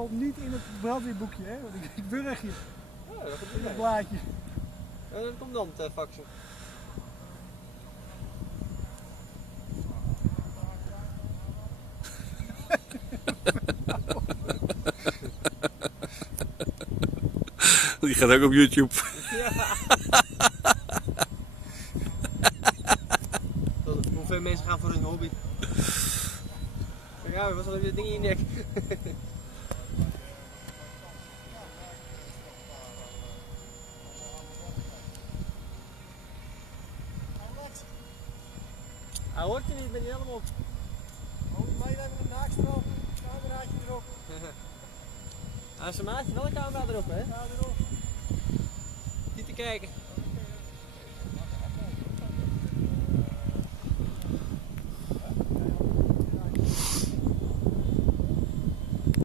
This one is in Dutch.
komt niet in het brandweerboekje, hè? Want ik burg je. Ja, dat komt In het niet. blaadje. Dat komt dan te faxen. Die gaat ook op YouTube. Ja. Hoeveel mensen gaan voor hun hobby? Ja, wat heb je dat ding in je nek? Hij hoort je niet met die helm op. Oh, mij hebben een naakstrop, cameraatje erop. Hij is een maatje, wel een camera erop, hè? Ja, erop. Niet te kijken.